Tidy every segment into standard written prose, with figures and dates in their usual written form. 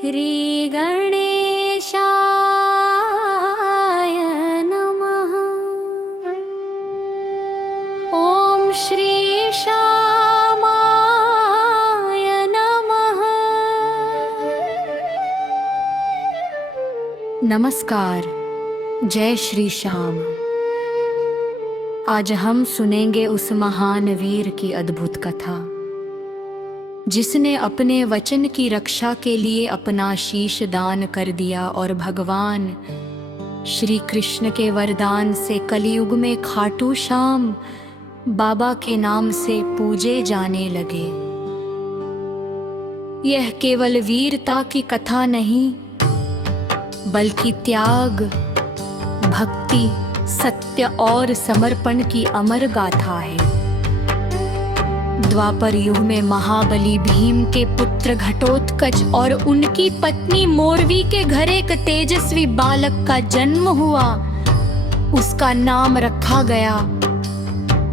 श्रीगणेशाय नमः। ॐ श्री श्यामाय नमः। नमस्कार, जय श्री श्याम। आज हम सुनेंगे उस महान वीर की अद्भुत कथा जिसने अपने वचन की रक्षा के लिए अपना शीश दान कर दिया और भगवान श्री कृष्ण के वरदान से कलयुग में खाटू श्याम बाबा के नाम से पूजे जाने लगे। यह केवल वीरता की कथा नहीं, बल्कि त्याग, भक्ति, सत्य और समर्पण की अमर गाथा है। द्वापर युग में महाबली भीम के पुत्र घटोत्कच और उनकी पत्नी मोरवी के घर एक तेजस्वी बालक का जन्म हुआ। उसका नाम रखा गया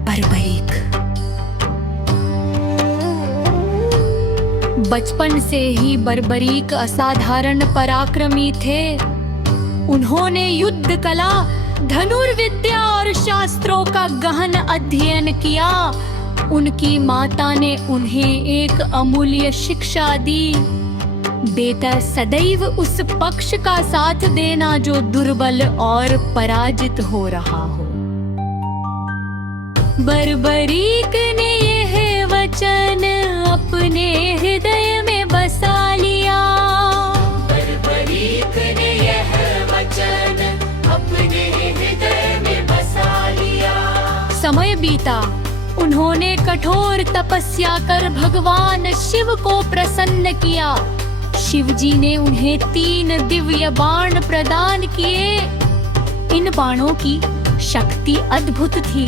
बर्बरीक। बचपन से ही बर्बरीक असाधारण पराक्रमी थे। उन्होंने युद्ध कला, धनुर्विद्या और शास्त्रों का गहन अध्ययन किया। उनकी माता ने उन्हें एक अमूल्य शिक्षा दी। बेटा, सदैव उस पक्ष का साथ देना जो दुर्बल और पराजित हो रहा हो। बर्बरीक ने यह वचन अपने हृदय में बसा लिया। बर्बरीक ने यह वचन अपने हृदय में बसा लिया। समय बीता, उन्होंने कठोर तपस्या कर भगवान शिव को प्रसन्न किया। शिव जी ने उन्हें 3 दिव्य बाण प्रदान किए। इन बाणों की शक्ति अद्भुत थी।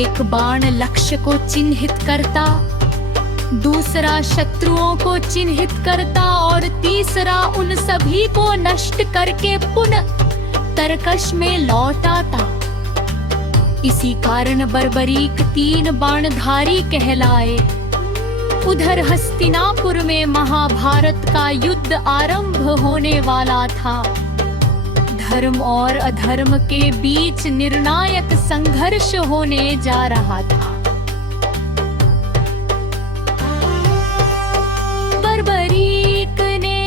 एक बाण लक्ष्य को चिन्हित करता, दूसरा शत्रुओं को चिन्हित करता और तीसरा उन सभी को नष्ट करके पुनः तरकश में लौट आता। इसी कारण बर्बरीक 3 बाणधारी कहलाए। उधर हस्तिनापुर में महाभारत का युद्ध आरंभ होने वाला था। धर्म और अधर्म के बीच निर्णायक संघर्ष होने जा रहा था। बर्बरीक ने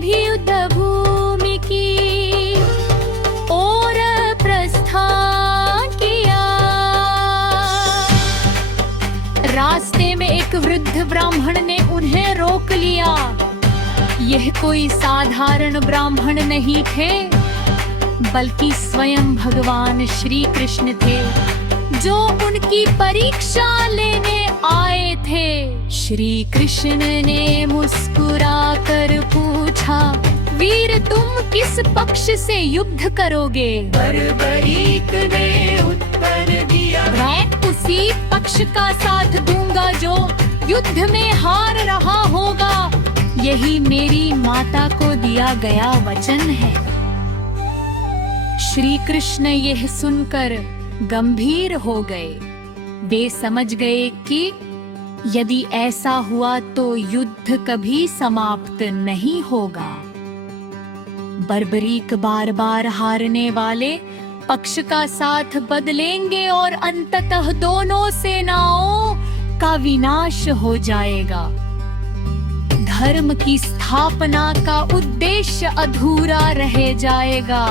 भी युद्ध भूमि की ओर प्रस्थान किया। रास्ते में एक वृद्ध ब्राह्मण ने उन्हें रोक लिया। यह कोई साधारण ब्राह्मण नहीं थे, बल्कि स्वयं भगवान श्री कृष्ण थे, जो उनकी परीक्षा लेने आए थे। श्री कृष्ण ने मुस्कुराकर पूछा, वीर, तुम किस पक्ष से युद्ध करोगे? बर्बरीक ने उत्तर दिया, मैं उसी पक्ष का साथ दूंगा जो युद्ध में हार रहा होगा। यही मेरी माता को दिया गया वचन है। श्री कृष्ण यह सुनकर गंभीर हो गए। वे समझ गए कि यदि ऐसा हुआ तो युद्ध कभी समाप्त नहीं होगा। बर्बरीक बार बार हारने वाले पक्ष का साथ बदलेंगे और अंततः दोनों सेनाओं का विनाश हो जाएगा। धर्म की स्थापना का उद्देश्य अधूरा रह जाएगा।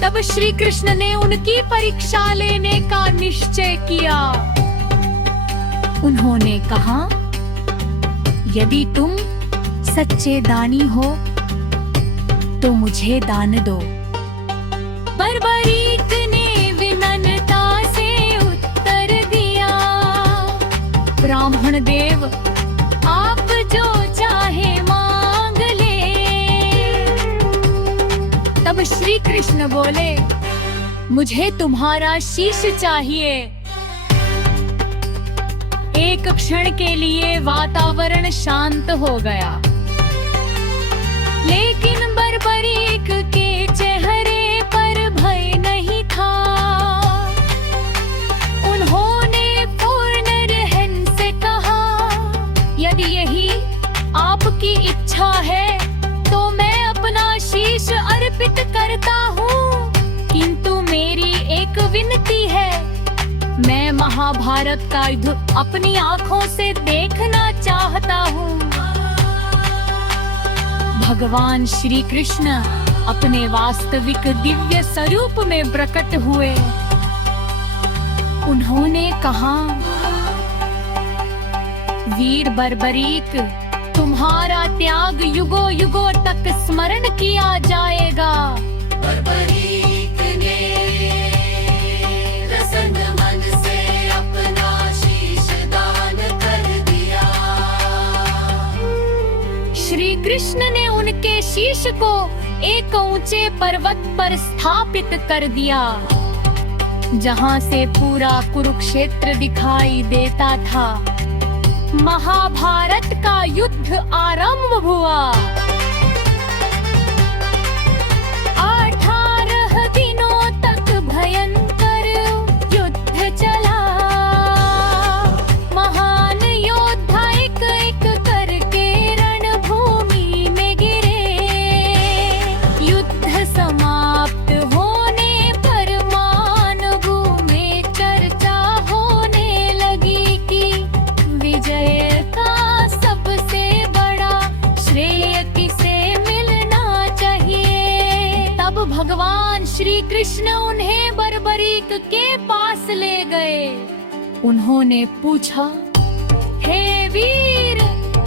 तब श्री कृष्ण ने उनकी परीक्षा लेने का निश्चय किया। उन्होंने कहा, यदि तुम सच्चे दानी हो तो मुझे दान दो। बर्बरीक ने विनम्रता से उत्तर दिया, ब्राह्मण देव, आप जो चाहे मांग ले। तब श्री कृष्ण बोले, मुझे तुम्हारा शीश चाहिए। एक क्षण के लिए वातावरण शांत हो गया, लेकिन बर्बरीक के चेहरे पर भय नहीं था। उन्होंने पूर्ण रहन से कहा, यदि यही महाभारत का युद्ध अपनी आँखों से देखना चाहता हूँ। भगवान श्री कृष्ण अपने वास्तविक दिव्य स्वरूप में प्रकट हुए। उन्होंने कहा, वीर बर्बरीक, तुम्हारा त्याग युगों युगों तक स्मरण किया जाएगा। बर्बरीक ने प्रसन्न मन से अपना शीश दान कर दिया। श्री कृष्ण ने उनके शीश को एक ऊंचे पर्वत पर स्थापित कर दिया, जहां से पूरा कुरुक्षेत्र दिखाई देता था। महाभारत का युद्ध आरंभ हुआ। 18 दिनों तक भयंकर युद्ध चला। महान योद्धा एक एक करके रणभूमि में गिरे। युद्ध समाप्त होने पर मानवों में चर्चा होने लगी कि विजय का सबसे बड़ा श्रेय किसे मिलना चाहिए। तब भगवान श्री कृष्ण उन्हें बर्बरीक के पास ले गए। उन्होंने पूछा, हे वीर,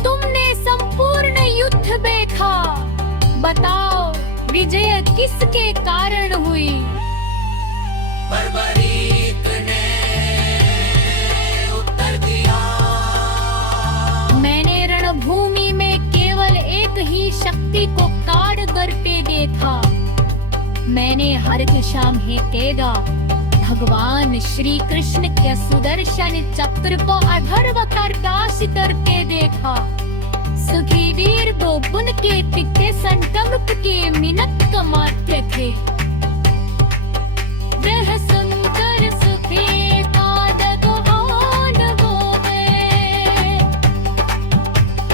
तुमने संपूर्ण युद्ध देखा, बताओ विजय किसके कारण हुई? बर्बरीक ने उत्तर दिया, मैंने रणभूमि में केवल एक ही शक्ति को कारगर पे देखा। मैंने हर दिशा में तेगा भगवान श्री कृष्ण के सुदर्शन चक्र को अधर्व प्रकाशित करके देखा। सुखीवीर दो बुन के तिक्के संकल्प के मिनट का मात्र थे। वह सुंदर सुखी कादद आन वो है।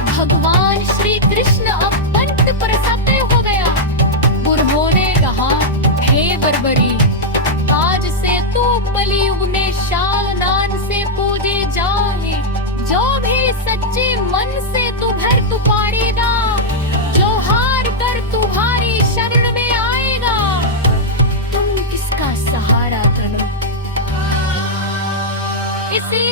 भगवान श्री कृष्ण अब पंत प्रसन्न हो गया। उन्होंने कहा, हे बर्बरी, आज से तू बलियुग में शालनान से पूजे जाए। जो भी सच्चे मन से तुम्हें पुकारेगा, जो हार कर तुम्हारी शरण में आएगा, तुम किसका सहारा करो। इसी